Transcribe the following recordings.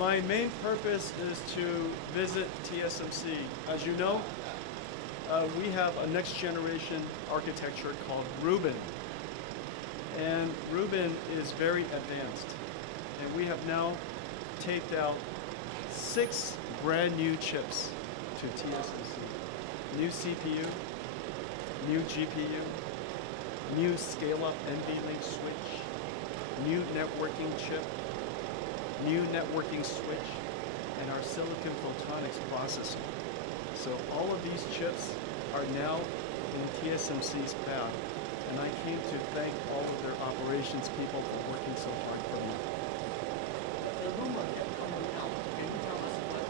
My main purpose is to visit TSMC. As you know, we have a next generation architecture called Rubin. And Rubin is very advanced. And we have now taped out 6 brand new chips to TSMC. New CPU, new GPU, new scale-up NVLink switch, new networking chip, new networking switch, and our silicon photonics processor. So all of these chips are now in TSMC's fab, and I came to thank all of their operations people for working so hard for me. The rumor kept coming out. Can you tell us what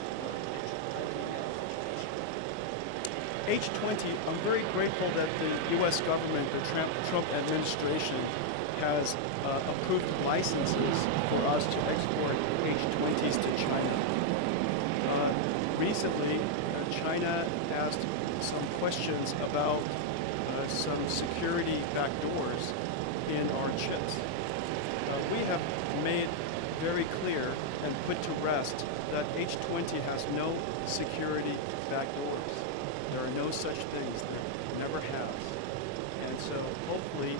H20, I'm very grateful that the U.S. government, the Trump administration, has approved licenses for us to export H20s to China. Recently, China asked some questions about some security backdoors in our chips. We have made very clear and put to rest that H20 has no security backdoors. There are no such things. There never has. And so hopefully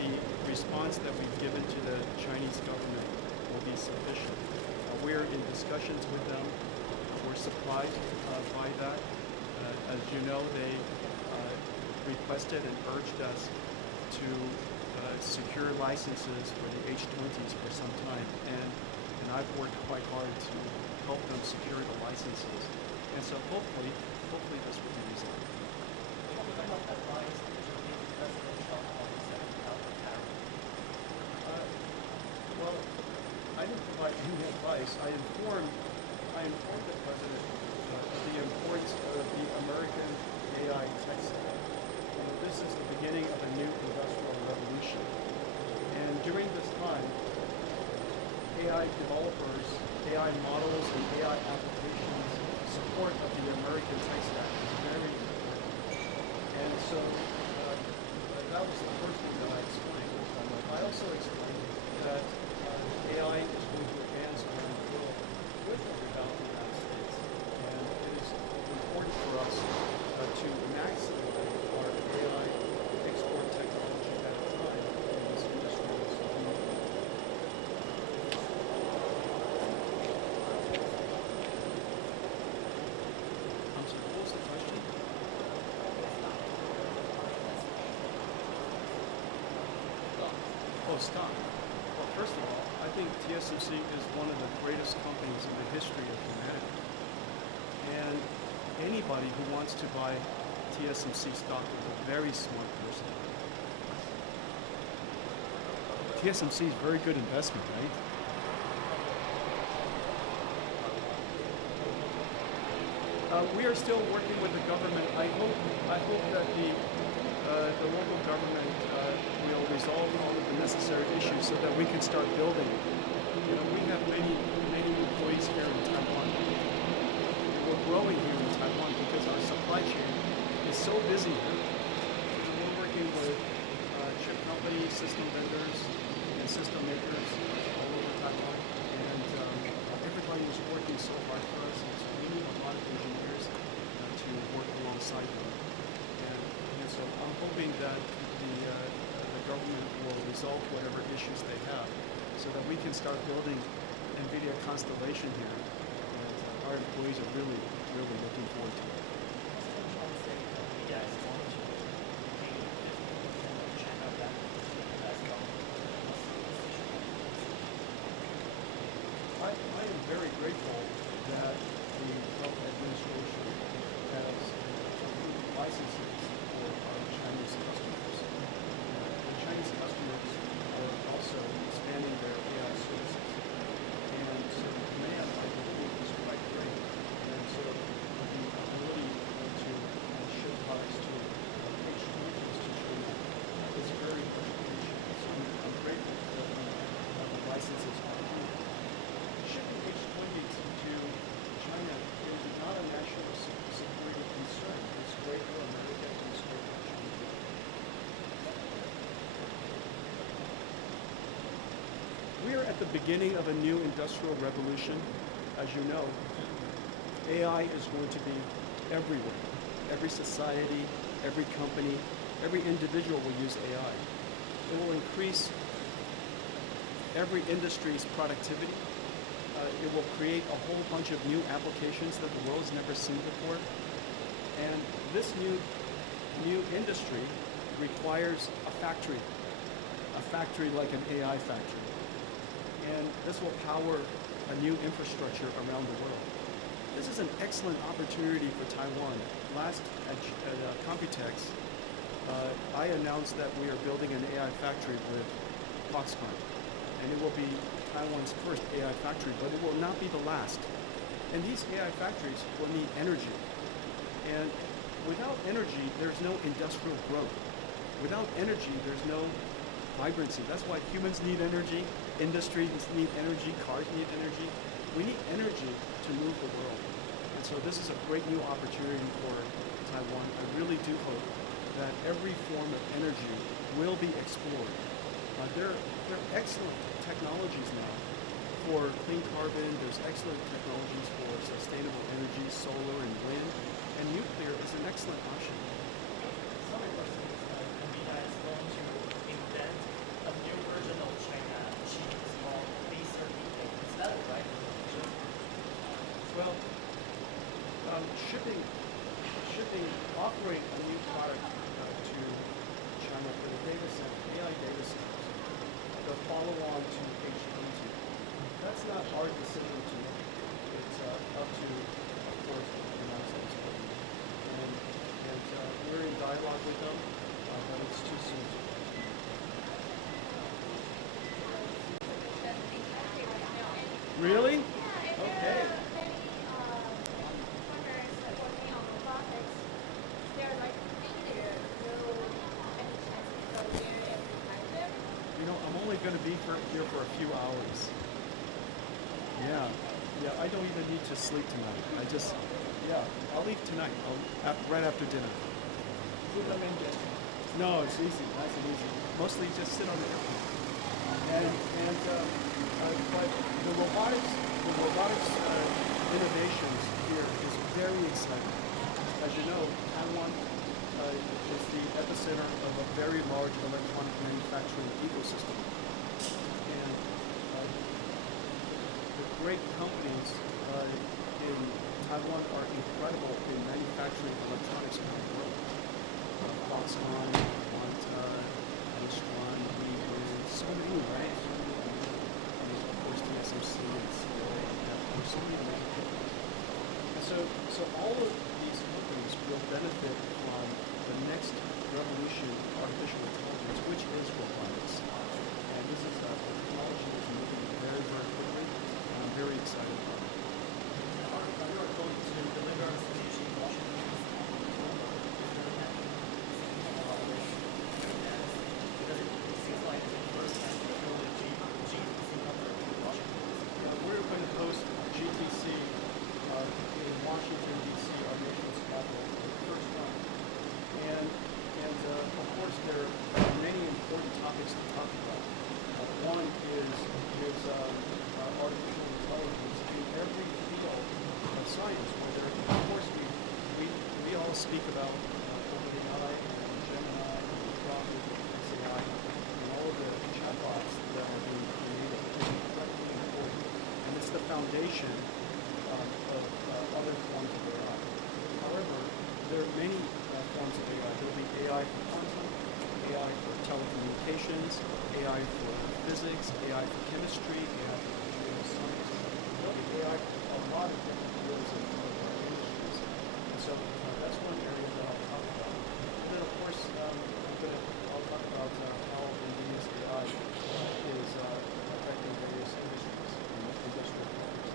the response that we've given to the Chinese government will be sufficient. We're in discussions with them. We're surprised by that. As you know, they requested and urged us to secure licenses for the H20s for some time. And I've worked quite hard to help them secure the licenses. And so hopefully this will be resolved. Well, I didn't provide any advice. I informed the president of the importance of the American AI tech stack. This is the beginning of a new industrial revolution. And during this time, AI developers, AI models, and AI applications support of the American tech stack is very important. And so that was the first thing that I explained. I also explained that AI is going to advance around the world with or without the United States. And it is important for us to maximize our AI export technology at a time in this industrial revolution. I'm sorry, what was the question? Oh, stock. Well, first of all, I think TSMC is one of the greatest companies in the history of humanity. And anybody who wants to buy TSMC stock is a very smart person. TSMC is a very good investment, right? We are still working with the government. I hope that the local government will resolve all of the necessary issues so that we can start building. You know, we have many employees here in Taiwan. We're growing here in Taiwan because our supply chain is so busy here. We're working with chip companies, system vendors, and system makers all over Taiwan. And everybody is working so hard for us. We need a lot of engineers to work alongside them. And so I'm hoping that the government will resolve whatever issues they have so that we can start building NVIDIA Constellation here. And our employees are really looking forward to it. I am very grateful that the Trump administration has licenses for our Chinese customers. The Chinese customers are also expanding their AI services. And so the demand, I believe, is quite great. And so the ability to ship products to H20s to China is very much appreciated. So I'm grateful that the licenses are here. Shipping H20s to China is not a national security concern. It's great for America and it's great for China. We are at the beginning of a new industrial revolution. as you know, AI is going to be everywhere. Every society, every company, every individual will use AI. It will increase every industry's productivity. It will create a whole bunch of new applications that the world's never seen before. And this new industry requires a factory like an AI factory. And this will power a new infrastructure around the world. This is an excellent opportunity for Taiwan. Last at Computex, I announced that we are building an AI factory with Foxconn. And it will be Taiwan's first AI factory, but it will not be the last. And these AI factories will need energy. And without energy, there's no industrial growth. Without energy, there's no vibrancy. That's why humans need energy, industries need energy, cars need energy. We need energy to move the world. And so this is a great new opportunity for Taiwan. I really do hope that every form of energy will be explored. There are excellent technologies now for clean carbon. There's excellent technologies for sustainable energy, solar and wind, and nuclear is an excellent option. Some persons NVIDIA is going to invent a new version of China cheese called B30. Is that right? Well, offering a new product to China for the data center, AI data centers, the follow-on to H20. That's not our decision to make. It's up to, of course, the United States government. And we're in dialogue with them, but it's too soon to. Really? Okay. You know, I'm only going to be here for a few hours. Yeah, I don't even need to sleep tonight. I'll leave tonight. Right after dinner. No, it's easy. Nice and easy. Mostly just sit on the airplane. But the robotics innovations here is very exciting. As you know, Taiwan is the epicenter of a very large electronic manufacturing ecosystem. And the great companies in Taiwan are incredible in manufacturing electronics around the world. Foxconn, Quanta, Mistron, so many, right? Of course, TSMC and there's so many major companies. And so all of these companies will benefit from the next revolution in artificial intelligence, which is robotics. And this is the technology is moving very, very quickly, and I'm very excited about it. You are going to deliver a speech in Washington, because it seems like the first time to go to GTC number in Washington. We're going to host GTC in Washington, D.C., our nation's capital, for the first time. And of course, there are many important topics to talk about. One is artificial intelligence in every field of science, whether, of course, we all speak about OpenAI and Gemini and Robotics and XAI and all of the chatbots that are being created, which is incredibly important. And it's the foundation of other forms of AI. However, there are many forms of AI. There will be AI for quantum, AI for telecommunications, AI for physics, AI for chemistry, AI for computer science. There will be AI for a lot of different fields of our industries. And so that's one area that I'll talk about. And then, of course, I'll talk about how NVIDIA's AI is affecting various industries and industrial products.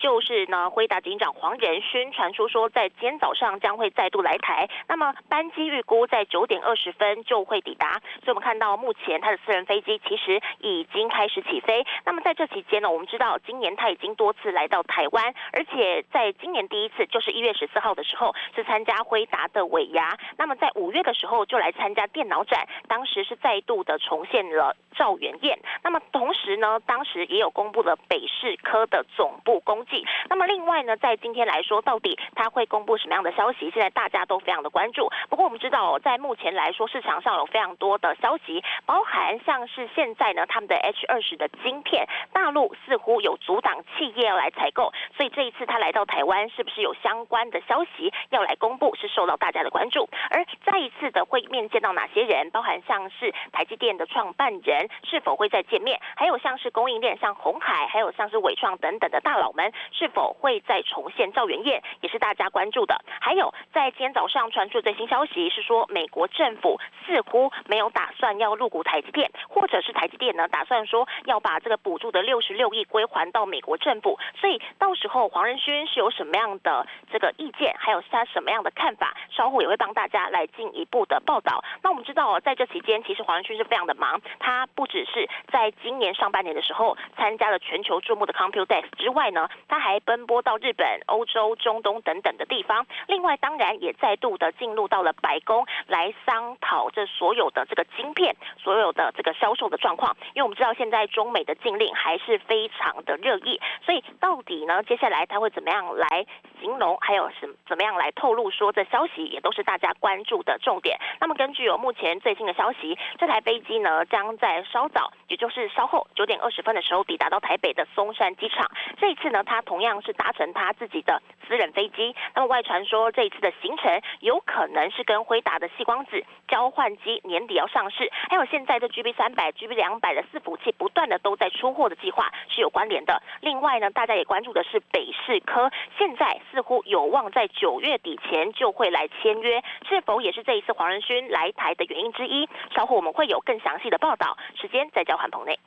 就是呢，辉达警长黄仁勋传出说，在今天早上将会再度来台，那么班机预估在9点20分就会抵达。所以我们看到目前他的私人飞机其实已经开始起飞。那么在这期间呢，我们知道今年他已经多次来到台湾，而且在今年第一次就是1月14号的时候是参加辉达的尾牙，那么在5月的时候就来参加电脑展，当时是再度的重现了赵元宴。那么同时时呢，当时也有公布了北市科的总部公祭。那么另外呢，在今天来说，到底它会公布什么样的消息？现在大家都非常的关注。不过我们知道在目前来说，市场上有非常多的消息，包含像是现在呢，他们的 H20的晶片，大陆似乎有阻挡企业要来采购，所以这一次他来到台湾，是不是有相关的消息要来公布，是受到大家的关注。而再一次的会面见到哪些人，包含像是台积电的创办人是否会再见面，还有像是供应链像鸿海，还有像是伟创等等的大佬们是否会再重现兆元宴，也是大家关注的。还有在今天早上传出最新消息是说，美国政府似乎没有打算要入股台积电，或者是台积电呢打算说要把这个补助的66亿归还到美国政府。所以到时候黄仁勋是有什么样的这个意见，还有他什么样的看法，稍后也会帮大家来进一步的报道。那我们知道在这期间，其实黄仁勋是非常的忙，他不只是在今年上半年的时候参加了全球注目的 Computex 之外呢，他还奔波到日本、欧洲、中东等等的地方。另外当然也再度的进入到了白宫来商讨这所有的这个晶片，所有的这个销售的状况。因为我们知道现在中美的禁令还是非常的热议，所以到底呢接下来他会怎么样来形容，还有怎么样来透露说这消息，也都是大家关注的重点。那么根据目前最新的消息，这台飞机呢将在稍早，也就是稍后9点20分的时候抵达到台北的松山机场。这一次呢，他同样是搭乘他自己的私人飞机。那么外传说这一次的行程有可能是跟辉达的矽光子交换机年底要上市，还有现在的 GB300、GB200 的伺服器不断的都在出货的计划是有关联的。另外呢，大家也关注的是北市科，现在似乎有望在9月底前就会来签约，是否也是这一次黄仁勋来台的原因之一？稍后我们会有更详细的报道，时间再交还棚内。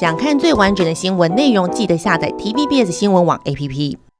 想看最完整的新闻内容，记得下载 Tvbs 新闻网 APP。